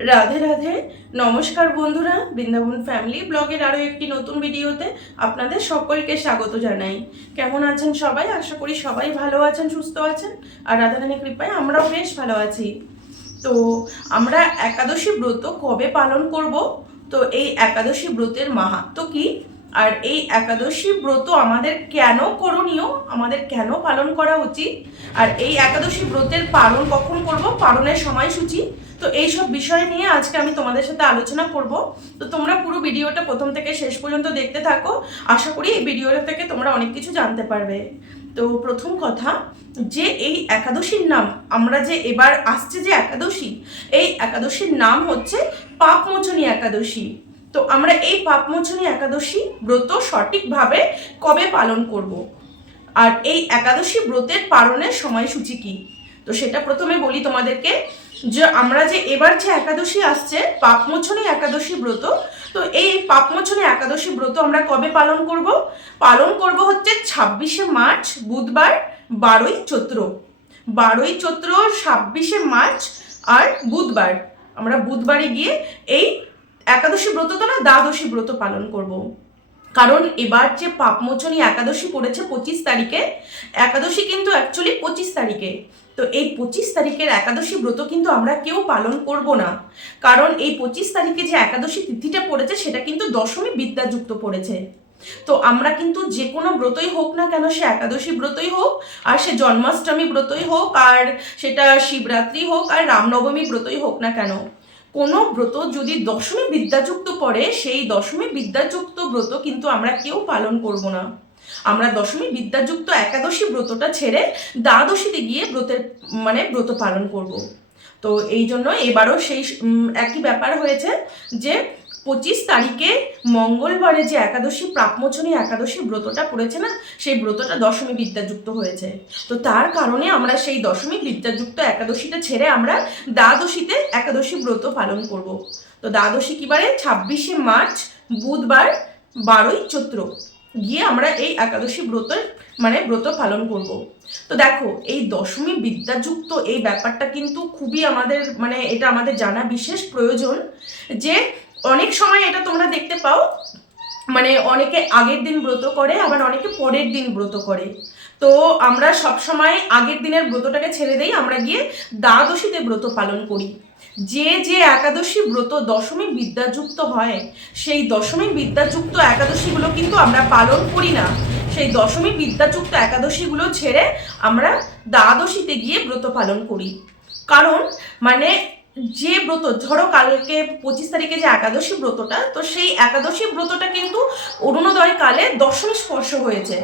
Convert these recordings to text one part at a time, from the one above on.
রাধে রাধে। নমস্কার বন্ধুরা, বৃন্দাবন ফ্যামিলি ব্লগের আরও একটি নতুন ভিডিওতে আপনাদের সকলকে স্বাগত জানাই। কেমন আছেন সবাই? আশা করি সবাই ভালো আছেন, সুস্থ আছেন। আর রাধারানী কৃপায় আমরাও বেশ ভালো আছি। তো আমরা একাদশী ব্রত কবে পালন করব? তো এই একাদশী ব্রতের মাহাত্ম কি? আর এই একাদশী ব্রত আমাদের কেন করণীয়? আমাদের কেন পালন করা উচিত? আর এই একাদশী ব্রতের পালন কখন করব? পালনের সময়সূচি। তো এই সব বিষয় নিয়ে আজকে আমি তোমাদের সাথে আলোচনা করব। তো তোমরা পুরো ভিডিওটা প্রথম থেকে শেষ পর্যন্ত দেখতে থাকো। আশা করি এই ভিডিওটা থেকে তোমরা অনেক কিছু জানতে পারবে। তো প্রথম কথা, যে এই একাদশীর নাম, আমরা যে এবার আসছে যে একাদশী, এই একাদশীর নাম হচ্ছে পাপমোচনী একাদশী। তো আমরা এই পাপমোচনী একাদশী ব্রত সঠিকভাবে কবে পালন করব? আর এই একাদশী ব্রতের পালনের সময়সূচি কি? তো সেটা প্রথমে বলি তোমাদেরকে যে আমরা যে এবার যে একাদশী আসছে, পাপমোচনী একাদশী ব্রত, তো এই পাপমোচনী একাদশী ব্রত আমরা কবে পালন করব? পালন করব হচ্ছে ছাব্বিশে মার্চ, বুধবার, বারোই চৈত্র। বারোই চৈত্র, ছাব্বিশে মার্চ আর বুধবার। আমরা বুধবারে গিয়ে এই একাদশী ব্রত তো না, দ্বাদশী ব্রত পালন করব। কারণ এবার যে পাপমোচনী একাদশী পড়েছে পঁচিশ তারিখে, একাদশী কিন্তু অ্যাকচুয়ালি পঁচিশ তারিখে। তো এই পঁচিশ তারিখের একাদশী ব্রত কিন্তু আমরা কেউ পালন করব না। কারণ এই পঁচিশ তারিখে যে একাদশী তিথিটা পড়েছে, সেটা কিন্তু দশমী বিদ্যাযুক্ত পড়েছে। তো আমরা কিন্তু যে কোনো ব্রতই হোক না কেন, সে একাদশী ব্রতই হোক, আর সে জন্মাষ্টমী ব্রতই হোক, আর সেটা শিবরাত্রি হোক, আর রামনবমী ব্রতই হোক না কেন কোনো ব্রত যদি দশমী বিদ্যাযুক্ত পড়ে, সেই দশমী বিদ্যাযুক্ত ব্রত কিন্তু আমরা কেউ পালন করব না। আমরা দশমী বিদ্যাযুক্ত একাদশী ব্রতটা ছেড়ে দ্বাদশীতে গিয়ে ব্রতের মানে ব্রত পালন করব। তো এই জন্য এবারও সেই একই ব্যাপার হয়েছে যে পঁচিশ তারিখে মঙ্গলবারে যে একাদশী প্রাপমোচনী একাদশী ব্রতটা পড়েছে না, সেই ব্রতটা দশমী বিদ্যাযুক্ত হয়েছে। তো তার কারণে আমরা সেই দশমী বিদ্যাযুক্ত একাদশীটা ছেড়ে আমরা দ্বাদশীতে একাদশী ব্রত পালন করব। তো দ্বাদশী কিবারে ছাব্বিশে মার্চ, বুধবার, বারোই চৈত্র। গিয়ে আমরা এই একাদশী ব্রতের মানে ব্রত পালন করব। তো দেখো, এই দশমী বিদ্যাযুক্ত এই ব্যাপারটা কিন্তু খুবই আমাদের মানে এটা আমাদের জানা বিশেষ প্রয়োজন যে অনেক সময় এটা তোমরা দেখতে পাও মানে অনেকে আগের দিন ব্রত করে, আবার অনেকে পরের দিন ব্রত করে। তো আমরা সব সময় আগের দিনের ব্রতটাকে ছেড়ে দেই, আমরা গিয়ে দ্বাদশীতে ব্রত পালন করি। যে যে একাদশী ব্রত দশমী বিদ্যাযুক্ত হয়, সেই দশমী বিদ্যাযুক্ত একাদশীগুলো কিন্তু আমরা পালন করি না। সেই দশমী বিদ্যাযুক্ত একাদশীগুলো ছেড়ে আমরা দ্বাদশীতে গিয়ে ব্রত পালন করি। কারণ মানে যে ব্রত, ধরো কালকে পঁচিশ তারিখে যে একাদশী ব্রতটা, তো সেই একাদশী ব্রতটা কিন্তু অরুণোদয় কালে দশমী স্পর্শ হয়েছে।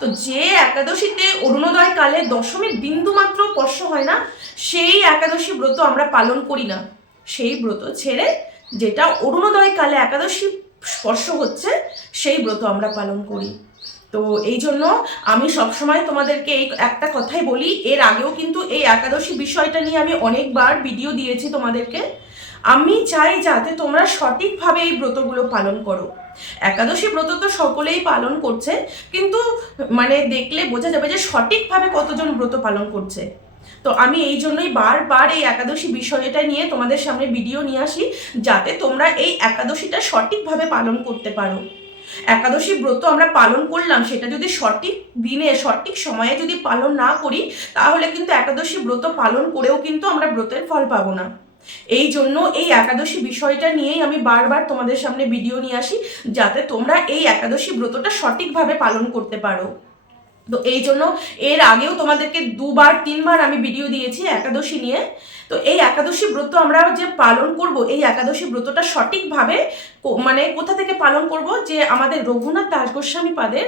তো যে একাদশীতে অরুণোদয় কালে দশমীর বিন্দু মাত্র স্পর্শ হয় না, সেই একাদশী ব্রত আমরা পালন করি না। সেই ব্রত ছেড়ে যেটা অরুণোদয় কালে একাদশী স্পর্শ হচ্ছে, সেই ব্রত আমরা পালন করি। তো এই জন্য আমি সবসময় তোমাদেরকে এই একটা কথাই বলি, এর আগেও কিন্তু এই একাদশী বিষয়টা নিয়ে আমি অনেকবার ভিডিও দিয়েছি তোমাদেরকে। আমি চাই যাতে তোমরা সঠিকভাবে এই ব্রতগুলো পালন করো। একাদশী ব্রত তো সকলেই পালন করছে, কিন্তু মানে দেখলে বোঝা যাবে যে সঠিকভাবে কতজন ব্রত পালন করছে। তো আমি এই জন্যই বারবার এই একাদশী বিষয়টা নিয়ে তোমাদের সামনে ভিডিও নিয়ে আসি, যাতে তোমরা এই একাদশীটা সঠিকভাবে পালন করতে পারো। একাদশী ব্রত আমরা পালন করলাম, সেটা যদি সঠিক দিনে, সঠিক সময়ে যদি পালন না করি, তাহলে কিন্তু একাদশী ব্রত পালন করেও কিন্তু আমরা ব্রতের ফল পাবো না। এই জন্য এই একাদশী বিষয়টা নিয়েই আমি বারবার তোমাদের সামনে ভিডিও নিয়ে আসি, যাতে তোমরা এই একাদশী ব্রতটা সঠিকভাবে পালন করতে পারো। তো এই জন্য এর আগেও তোমাদেরকে দুবার, তিনবার আমি ভিডিও দিয়েছি একাদশী নিয়ে। তো এই একাদশী ব্রত আমরা যে পালন করব, এই একাদশী ব্রতটা সঠিকভাবে মানে কোথা থেকে পালন করব? যে আমাদের রঘুনাথ দাস গোস্বামী পাদের,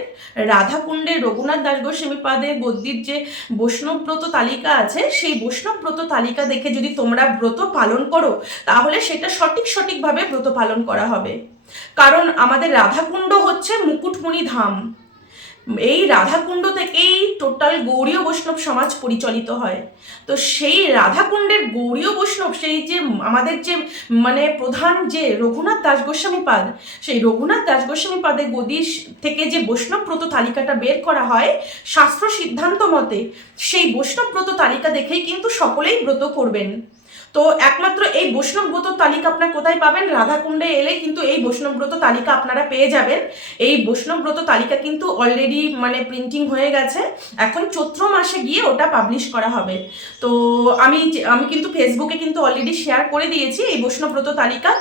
রাধাকুণ্ডে রঘুনাথ দাস গোস্বামী পাদের, গদ্যির যে বৈষ্ণব ব্রত তালিকা আছে, সেই বৈষ্ণব ব্রত তালিকা দেখে যদি তোমরা ব্রত পালন করো, তাহলে সেটা সঠিক, সঠিকভাবে ব্রত পালন করা হবে। কারণ আমাদের রাধাকুণ্ড হচ্ছে মুকুটমণি ধাম। এই রাধাকুণ্ড থেকেই টোটাল গৌরীয় বৈষ্ণব সমাজ পরিচালিত হয়। তো সেই রাধাকুণ্ডের গৌরীয় বৈষ্ণব, সেই যে আমাদের যে মানে প্রধান যে রঘুনাথ দাস গোস্বামী পাদ, সেই রঘুনাথ দাস গোস্বামী পাদের গদি থেকে যে বৈষ্ণব ব্রত তালিকাটা বের করা হয় শাস্ত্র সিদ্ধান্ত মতে, সেই বৈষ্ণব ব্রত তালিকা দেখেই কিন্তু সকলেই ব্রত করবেন। তো একমাত্র এই বৈষ্ণব ব্রত তালিকা আপনার কোথায় পাবেন? রাধাকুণ্ডে এলে কিন্তু এই বৈষ্ণব ব্রত তালিকা আপনারা পেয়ে যাবেন। এই বৈষ্ণব ব্রত তালিকা কিন্তু অলরেডি মানে প্রিন্টিং হয়ে গেছে। এখন চৈত্র মাসে গিয়ে ওটা পাবলিশ করা হবে। তো আমি আমি কিন্তু ফেসবুকে কিন্তু অলরেডি শেয়ার করে দিয়েছি এই বৈষ্ণব ব্রত তালিকা।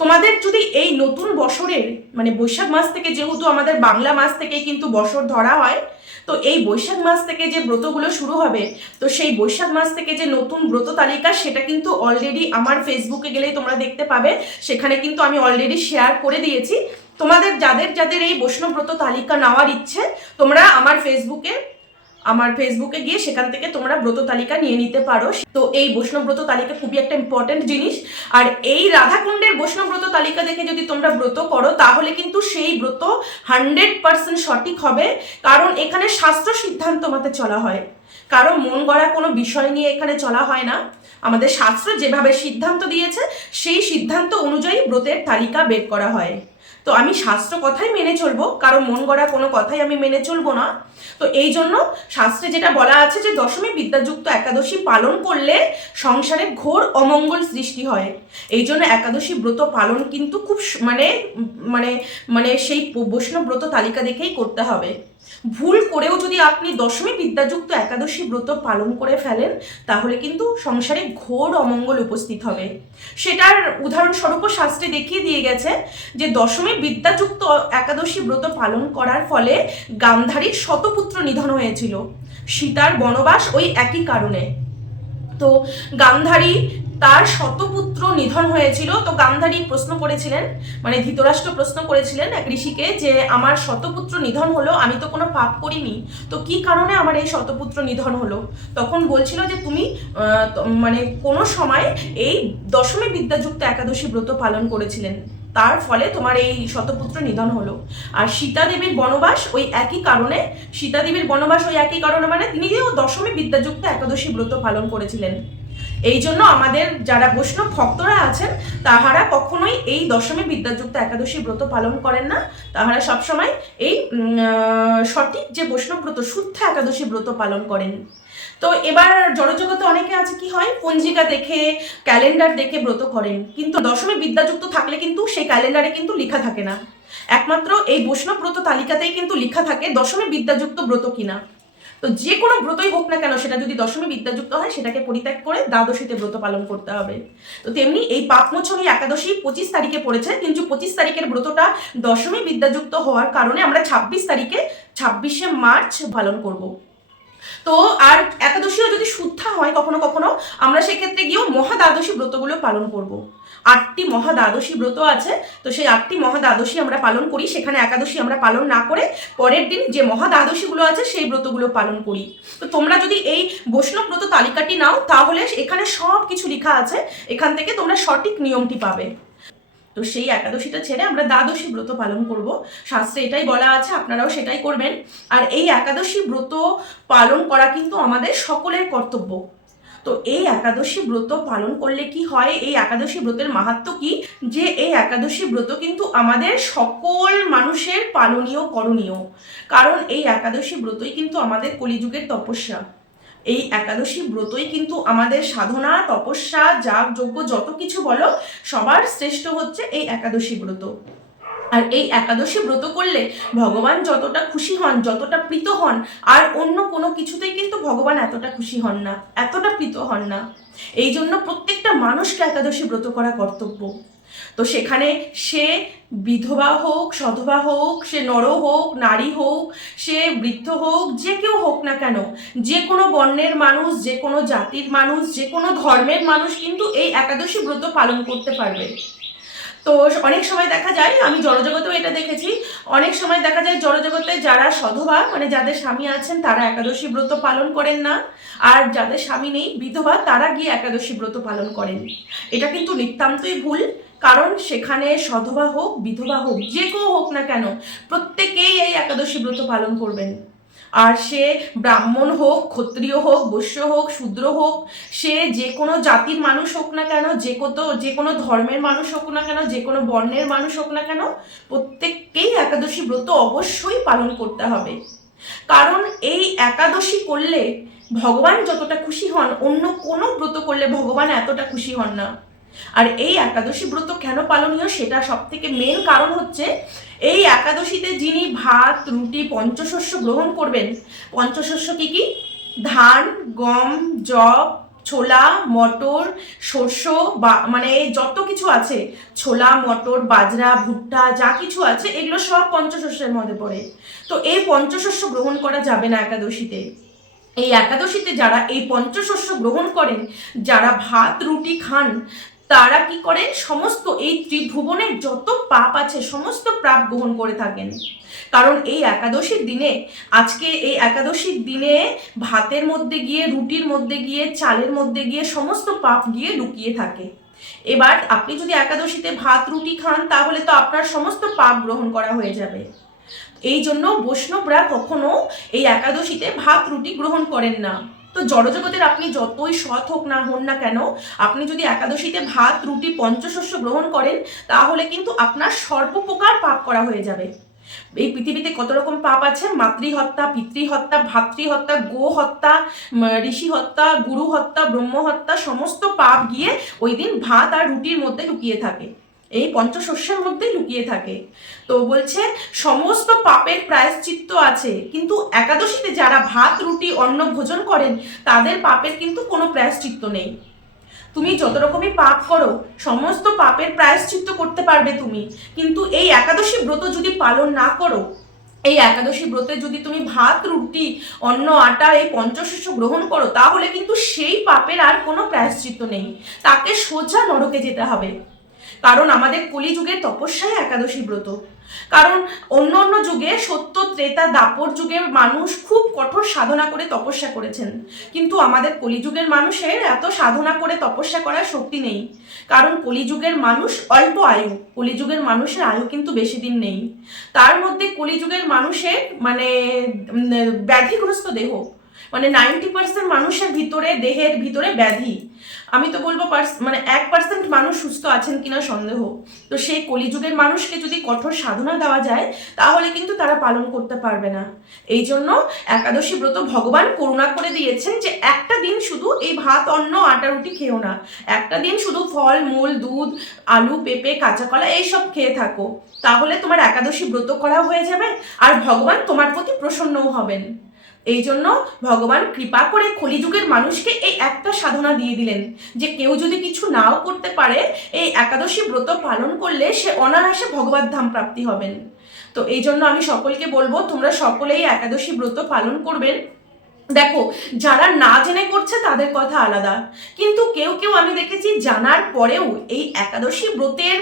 তোমাদের যদি এই নতুন বছরের মানে বৈশাখ মাস থেকে যেহেতু আমাদের বাংলা মাস থেকে কিন্তু বছর ধরা হয় তো এই বৈশাখ মাস থেকে যে ব্রতগুলো শুরু হবে, তো সেই বৈশাখ মাস থেকে যে নতুন ব্রত তালিকা, সেটা কিন্তু অলরেডি আমার ফেসবুকে গেলেই তোমরা দেখতে পাবে। সেখানে কিন্তু আমি অলরেডি শেয়ার করে দিয়েছি। তোমাদের যাদের যাদের এই বৈষ্ণব্রত তালিকা নেওয়ার ইচ্ছে, তোমরা আমার ফেসবুকে আমার ফেসবুকে গিয়ে সেখান থেকে তোমরা ব্রত তালিকা নিয়ে নিতে পারো। তো এই বৈষ্ণব ব্রত তালিকা খুবই একটা ইম্পর্টেন্ট জিনিস। আর এই রাধাকুণ্ডের বৈষ্ণব ব্রত তালিকা দেখে যদি তোমরা ব্রত করো, তাহলে কিন্তু সেই ব্রত হান্ড্রেড পার্সেন্ট সঠিক হবে। কারণ এখানে শাস্ত্র সিদ্ধান্ত মতে চলা হয়। কারও মন গড়া কোনো বিষয় নিয়ে এখানে চলা হয় না। আমাদের শাস্ত্র যেভাবে সিদ্ধান্ত দিয়েছে, সেই সিদ্ধান্ত অনুযায়ী ব্রতের তালিকা বের করা হয়। তো আমি শাস্ত্র কথাই মেনে চলবো, কারও মন গড়া কোনো কথাই আমি মেনে চলবো না। তো এই জন্য শাস্ত্রে যেটা বলা আছে যে, দশমী বিদ্যাযুক্ত একাদশী পালন করলে সংসারে ঘোর অমঙ্গল সৃষ্টি হয়। এই জন্য একাদশী ব্রত পালন কিন্তু খুব মানে মানে মানে সেই বৈষ্ণব ব্রত তালিকা দেখেই করতে হবে। ভুল করেও যদি আপনি দশমী বিদ্যাযুক্ত একাদশী ব্রত পালন করে ফেলেন, তাহলে কিন্তু সংসারে ঘোর অমঙ্গল উপস্থিত হবে। সেটার উদাহরণস্বরূপও শাস্ত্রে দেখিয়ে দিয়ে গেছে যে দশমী বিদ্যাযুক্ত একাদশী ব্রত পালন করার ফলে গান্ধারীর শতপুত্র নিধন হয়েছিল। সীতার বনবাস ওই একই কারণে। তো গান্ধারী তার শতপুত্র নিধন হয়েছিল। তো গান্ধারী প্রশ্ন করেছিলেন মানে ধৃতরাষ্ট্র প্রশ্ন করেছিলেন এক ঋষিকে যে, আমার শতপুত্র নিধন হলো, আমি তো কোনো পাপ করিনি। তো কি কারণে আমার এই শতপুত্র নিধন হলো? তখন বলছিল যে, তুমি মানে কোনো সময় এই দশমী বিদ্যাযুক্ত একাদশী ব্রত পালন করেছিলেন। তার ফলে তোমার এই শতপুত্র নিধন হলো। আর সীতা দেবীর বনবাস ওই একই কারণে সীতা দেবীর বনবাস ওই একই কারণে মানে তিনি যে দশমী বিদ্যাযুক্ত একাদশী ব্রত পালন করেছিলেন। এই জন্য আমাদের যারা বৈষ্ণব ভক্তরা আছেন, তাহারা কখনোই এই দশমী বিদ্যাযুক্ত একাদশী ব্রত পালন করেন না। তাহারা সবসময় এই সঠিক যে বৈষ্ণব ব্রত, শুদ্ধ একাদশী ব্রত পালন করেন। তো এবার জড়জগতে অনেকে আছে, কি হয়? পঞ্জিকা দেখে, ক্যালেন্ডার দেখে ব্রত করেন। কিন্তু দশমী বিদ্যাযুক্ত থাকলে কিন্তু সেই ক্যালেন্ডারে কিন্তু লেখা থাকে না। একমাত্র এই বৈষ্ণব ব্রত তালিকাতেই কিন্তু লেখা থাকে দশমী বিদ্যাযুক্ত ব্রত কিনা। তো যে কোনো ব্রতই হোক না কেন, সেটা যদি দশমী বিদ্যাযুক্ত হয়, সেটাকে পরিত্যাগ করে দ্বাদশীতে ব্রত পালন করতে হবে। তো তেমনি এই পাপমোচনী একাদশী পঁচিশ তারিখে পড়েছে, কিন্তু পঁচিশ তারিখের ব্রতটা দশমী বিদ্যাযুক্ত হওয়ার কারণে আমরা ছাব্বিশ তারিখে ছাব্বিশে মার্চ পালন করব। তো আর একাদশীও যদি শুদ্ধা হয় কখনো কখনো, আমরা সেক্ষেত্রে গিয়েও মহাদ্বাদশী ব্রতগুলো পালন করব। আটটি মহাদ্বাদশী ব্রত আছে, তো সেই আটটি মহাদ্বাদশী আমরা পালন করি। সেখানে একাদশী আমরা পালন না করে পরের দিন যে মহাদ্বাদশীগুলো আছে, সেই ব্রতগুলো পালন করি। তো তোমরা যদি এই বৈষ্ণব ব্রত তালিকাটি নাও, তাহলে এখানে সব কিছু লেখা আছে। এখান থেকে তোমরা সঠিক নিয়মটি পাবে। তো সেই একাদশীটা ছেড়ে আমরা দ্বাদশী ব্রত পালন করব। শাস্ত্রে এটাই বলা আছে, আপনারাও সেটাই করবেন। আর এই একাদশী ব্রত পালন করা কিন্তু আমাদের সকলের কর্তব্য। তো এই একাদশী ব্রত পালন করলে কি হয়? এই একাদশী ব্রতের মাহাত্ম কি? যে এই একাদশী ব্রত কিন্তু আমাদের সকল মানুষের পালনীয়, করণীয়। কারণ এই একাদশী ব্রতই কিন্তু আমাদের কলিযুগের তপস্যা। এই একাদশী ব্রতই কিন্তু আমাদের সাধনা, তপস্যা যাগ যজ্ঞ যত কিছু বলো, সবার শ্রেষ্ঠ হচ্ছে এই একাদশী ব্রত। আর এই একাদশী ব্রত করলে ভগবান যতটা খুশি হন, যতটা প্রীত হন, আর অন্য কোনো কিছুতেই কিন্তু ভগবান এতটা খুশি হন না, এতটা প্রীত হন না। এই জন্য প্রত্যেকটা মানুষকে একাদশী ব্রত করা কর্তব্য। তো সেখানে সে বিধবা হোক, সধবা হোক, সে নর হোক, নারী হোক, সে বৃদ্ধ হোক, যে কেউ হোক না কেন, যে কোনো বর্ণের মানুষ, যে কোনো জাতির মানুষ, যে কোনো ধর্মের মানুষ কিন্তু এই একাদশী ব্রত পালন করতে পারবে। তো অনেক সময় দেখা যায়, আমি জড়জগতেও এটা দেখেছি, অনেক সময় দেখা যায় জড়জগতে যারা সধবা মানে যাদের স্বামী আছেন, তারা একাদশী ব্রত পালন করেন না। আর যাদের স্বামী নেই, বিধবা, তারা গিয়ে একাদশী ব্রত পালন করেন। এটা কিন্তু নিতান্তই ভুল, কারণ সেখানে সধবা হোক, বিধবা হোক, যে কেউ হোক না কেন, প্রত্যেকেই এই একাদশী ব্রত পালন করবেন। আর সে ব্রাহ্মণ হোক, ক্ষত্রিয় হোক, বৈশ্য হোক, শূদ্র হোক, সে যে কোনো জাতির মানুষ হোক না কেন, যে কত, যে কোনো ধর্মের মানুষ হোক না কেন, যে কোনো বর্ণের মানুষ হোক না কেন, প্রত্যেককেই একাদশী ব্রত অবশ্যই পালন করতে হবে। কারণ এই একাদশী করলে ভগবান যতটা খুশি হন, অন্য কোনো ব্রত করলে ভগবান এতটা খুশি হন না। আর এই একাদশী ব্রত কেন পালনীয় সেটা সব থেকে মেন কারণ হচ্ছে এই একাদশীতে যিনি ভাত, রুটি, পঞ্চশস্য গ্রহণ করবেন, পঞ্চশস্য কি কি? ধান, গম জব ছোলা, মটর শস্য বা মানে যত কিছু আছে, ছোলা, মটর, বাজরা, ভুট্টা, যা কিছু আছে, এগুলো সব পঞ্চশস্যের মধ্যে পড়ে। তো এই পঞ্চশস্য গ্রহণ করা যাবে না একাদশীতে। এই একাদশীতে যারা এই পঞ্চশস্য গ্রহণ করেন, যারা ভাত, রুটি খান তারা কি করেন সমস্ত এই ত্রিভুবনের যত পাপ আছে, সমস্ত পাপ গ্রহণ করে থাকেন। কারণ এই একাদশীর দিনে, আজকে এই একাদশীর দিনে ভাতের মধ্যে গিয়ে, রুটির মধ্যে গিয়ে, চালের মধ্যে গিয়ে সমস্ত পাপ গিয়ে লুকিয়ে থাকে। এবার আপনি যদি একাদশীতে ভাত, রুটি খান, তাহলে তো আপনার সমস্ত পাপ গ্রহণ করা হয়ে যাবে। এই জন্য বৈষ্ণবরা কখনো এই একাদশীতে ভাত, রুটি গ্রহণ করেন না। তো জড়জগতের আপনি যতই সৎ হোক না হন না কেন, আপনি যদি একাদশীতে ভাত, রুটি, পঞ্চশস্য গ্রহণ করেন, তাহলে কিন্তু আপনার সর্বপ্রকার পাপ করা হয়ে যাবে। এই পৃথিবীতে কত রকম পাপ আছে? মাতৃহত্যা, পিতৃহত্যা, ভাতৃহত্যা গো হত্যা ঋষি হত্যা গুরু হত্যা ব্রহ্ম হত্যা সমস্ত পাপ গিয়ে ওই দিন ভাত আর রুটির মধ্যে লুকিয়ে থাকে। এই পঞ্চশস্যের মধ্যেই লুকিয়ে থাকে। তো বলছে, সমস্ত পাপের প্রায়শ্চিত্ত আছে, কিন্তু একাদশীতে যারা ভাত, রুটি, অন্ন ভোজন করেন, তাদের পাপের কিন্তু কোনো প্রায়শ্চিত্ত নেই। তুমি যত রকমই পাপ করো, সমস্ত পাপের প্রায়শ্চিত্ত করতে পারবে তুমি। কিন্তু এই একাদশী ব্রত যদি পালন না করো, এই একাদশী ব্রতে যদি তুমি ভাত, রুটি, অন্ন, আটা, এই পঞ্চশস্য গ্রহণ করো, তাহলে কিন্তু সেই পাপের আর কোনো প্রায়শ্চিত্ত নেই। তাকে সোজা নরকে যেতে হবে। কারণ আমাদের কলিযুগের তপস্যাই একাদশী ব্রত। কারণ অন্য অন্য যুগে সত্য, ত্রেতা, দাপর যুগে মানুষ খুব কঠোর সাধনা করে তপস্যা করেছেন। কিন্তু আমাদের কলিযুগের মানুষের এত সাধনা করে তপস্যা করার শক্তি নেই। কারণ কলিযুগের মানুষ অল্প আয়ু, কলিযুগের মানুষের আয়ু কিন্তু বেশি দিন নেই। তার মধ্যে কলিযুগের মানুষের মানে ব্যাধিগ্রস্ত দেহ মানে নাইনটি পার্সেন্ট মানুষের ভিতরে, দেহের ভিতরে ব্যাধি। আমি তো বলব মানে এক পার্সেন্ট মানুষ সুস্থ আছেন কিনা সন্দেহ। তো সেই কলিযুগের মানুষকে যদি কঠোর সাধনা দেওয়া যায়, তাহলে কিন্তু তারা পালন করতে পারবে না। এই জন্য একাদশী ব্রত ভগবান করুণা করে দিয়েছেন যে একটা দিন শুধু এই ভাত, অন্ন, আটা, রুটি খেও না। একটা দিন শুধু ফল, মূল, দুধ, আলু, পেঁপে, কাঁচা কলা এইসব খেয়ে থাকো। তাহলে তোমার একাদশী ব্রত করা হয়ে যাবে, আর ভগবান তোমার প্রতি প্রসন্নও হবেন। এই জন্য ভগবান কৃপা করে কলিযুগের মানুষকে এই একটা সাধনা দিয়ে দিলেন, যে কেউ যদি কিছু নাও করতে পারে, এই একাদশী ব্রত পালন করলে সে অনায়াসে ভগবত ধাম প্রাপ্তি হবেন। তো এই জন্য আমি সকলকে বলব, তোমরা সকলেই একাদশী ব্রত পালন করবেন। দেখো, যারা না জেনে করছে, তাদের কথা আলাদা। কিন্তু কেউ কেউ আমি দেখেছি জানার পরেও এই একাদশী ব্রতের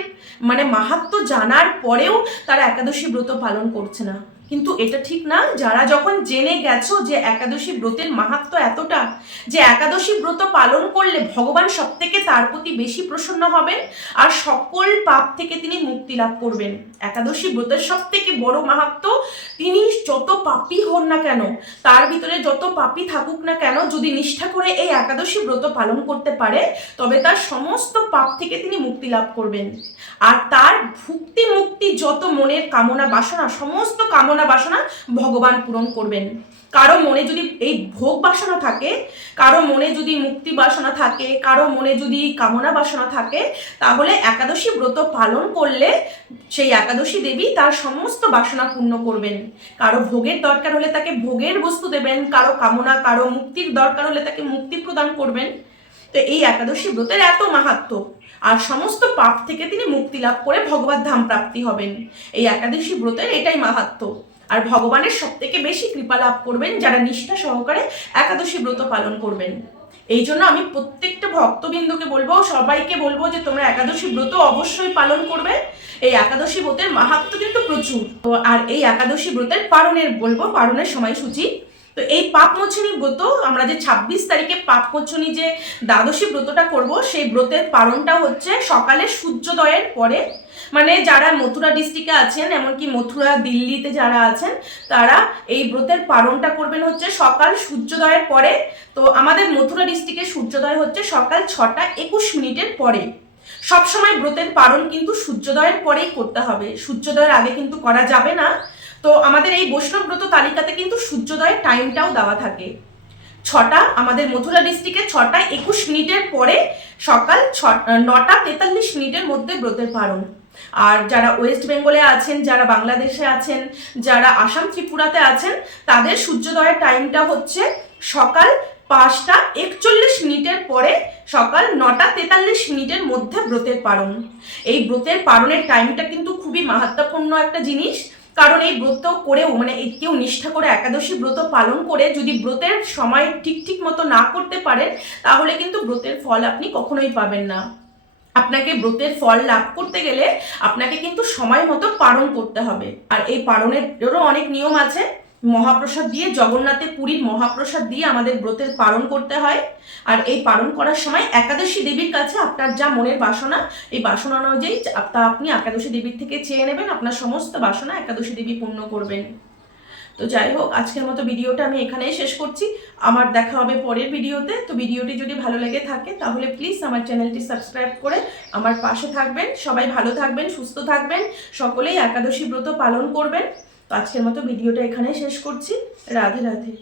মানে মাহাত্ম জানার পরেও তারা একাদশী ব্রত পালন করছে না। কিন্তু এটা ঠিক না। যারা যখন জেনে গেছো যে একাদশী ব্রতের মাহাত্ম এতটা, যে একাদশী ব্রত পালন করলে ভগবান সব থেকে তার প্রতি বেশি প্রসন্ন হবেন আর সকল পাপ থেকে তিনি মুক্তি লাভ করবেন। একাদশী ব্রতের সব থেকে বড় মাহাত্ম তিনি যত পাপী হন না কেন, তার ভিতরে যত পাপী থাকুক না কেন, যদি নিষ্ঠা করে এই একাদশী ব্রত পালন করতে পারে, তবে তার সমস্ত পাপ থেকে তিনি মুক্তি লাভ করবেন। আর তার ভুক্তি মুক্তি যত মনের কামনা বাসনা, সমস্ত কামনা বাসনা ভগবান পূরণ করবেন। কারও মনে যদি এই ভোগ বাসনা থাকে, কারও মনে যদি মুক্তি বাসনা থাকে, কারও মনে যদি কামনা বাসনা থাকে, তাহলে একাদশী ব্রত পালন করলে সেই একাদশী দেবী তার সমস্ত বাসনা পূর্ণ করবেন। কারও ভোগের দরকার হলে তাকে ভোগের বস্তু দেবেন, কারও কামনা, কারও মুক্তির দরকার হলে তাকে মুক্তি প্রদান করবেন। তো এই একাদশী ব্রতের এত মাহাত্ম আর সমস্ত পাপ থেকে তিনি মুক্তি লাভ করে ভগবত ধাম প্রাপ্তি হবেন। এই একাদশী ব্রতের এটাই মাহাত্ম আর ভগবানের সব থেকে বেশি কৃপা লাভ করবেন যারা নিষ্ঠা সহকারে একাদশী ব্রত পালন করবেন। এই জন্য আমি প্রত্যেকটা ভক্তবিন্দুকে বলব, সবাইকে বলব যে তোমরা একাদশী ব্রত অবশ্যই পালন করবে। এই একাদশী ব্রতের মাহাত্ম কিন্তু প্রচুর। আর এই একাদশী ব্রতের পালনের বলব, পালনের সময়সূচি। তো এই পাপমোচনী ব্রত, আমরা যে ছাব্বিশ তারিখে পাপমোচনী যে দ্বাদশী ব্রতটা করব, সেই ব্রতের পালনটা হচ্ছে সকালে সূর্যোদয়ের পরে মানে যারা মথুরা ডিস্ট্রিক্টে আছেন, এমনকি মথুরা, দিল্লিতে যারা আছেন, তারা এই ব্রতের পালনটা করবেন হচ্ছে সকাল সূর্যোদয়ের পরে। তো আমাদের মথুরা ডিস্ট্রিক্টে সূর্যোদয় হচ্ছে সকাল ছটা একুশ মিনিটের পরে। সবসময় ব্রতের পালন কিন্তু সূর্যোদয়ের পরেই করতে হবে। সূর্যোদয়ের আগে কিন্তু করা যাবে না। তো আমাদের এই বৈষ্ণব ব্রত তালিকাতে কিন্তু সূর্যোদয়ের টাইমটাও দেওয়া থাকে। ছটা, আমাদের মথুরা ডিস্ট্রিক্টে ছটা একুশ মিনিটের পরে সকাল ছ নটা তেতাল্লিশ মিনিটের মধ্যে ব্রতের পালন। আর যারা ওয়েস্ট বেঙ্গলে আছেন, যারা বাংলাদেশে আছেন, যারা আসাম ত্রিপুরাতে আছেন, তাদের সূর্যোদয়ের টাইমটা হচ্ছে সকাল পাঁচটা একচল্লিশ মিনিটের পরে সকাল নটা তেতাল্লিশ মিনিটের মধ্যে ব্রতের পালন এই ব্রতের পালনের টাইমটা কিন্তু খুবই মাহাত্মপূর্ণ একটা জিনিস, কারণ এই ব্রত করেও মানে কেউ নিষ্ঠা করে একাদশী ব্রত পালন করে যদি ব্রতের সময় ঠিক ঠিক মতো না করতে পারেন, তাহলে কিন্তু ব্রতের ফল আপনি কখনোই পাবেন না। আপনাকে ব্রতের ফল লাভ করতে গেলে আপনাকে কিন্তু সময় মতো পালন করতে হবে। আর এই পালনেরও অনেক নিয়ম আছে। মহাপ্রসাদ দিয়ে, জগন্নাথের পুরীর মহাপ্রসাদ দিয়ে আমাদের ব্রতের পালন করতে হয়। আর এই পালন করার সময় একাদশী দেবীর কাছে আপনার যা মনের বাসনা, এই বাসনা অনুযায়ী তা আপনি একাদশী দেবীর থেকে চেয়ে নেবেন। আপনার সমস্ত বাসনা একাদশী দেবী পূর্ণ করবেন। তো যাই হোক, আজকের মতো ভিডিওটা আমি এখানেই শেষ করছি। আমার দেখা হবে পরের ভিডিওতে। তো ভিডিওটি যদি ভালো লেগে থাকে, তাহলে প্লিজ আমার চ্যানেলটি সাবস্ক্রাইব করে আমার পাশে থাকবেন। সবাই ভালো থাকবেন, সুস্থ থাকবেন। সকলেই একাদশী ব্রত পালন করবেন। তো আজকের মতো ভিডিওটা এখানেই শেষ করছি। রাধে রাধে।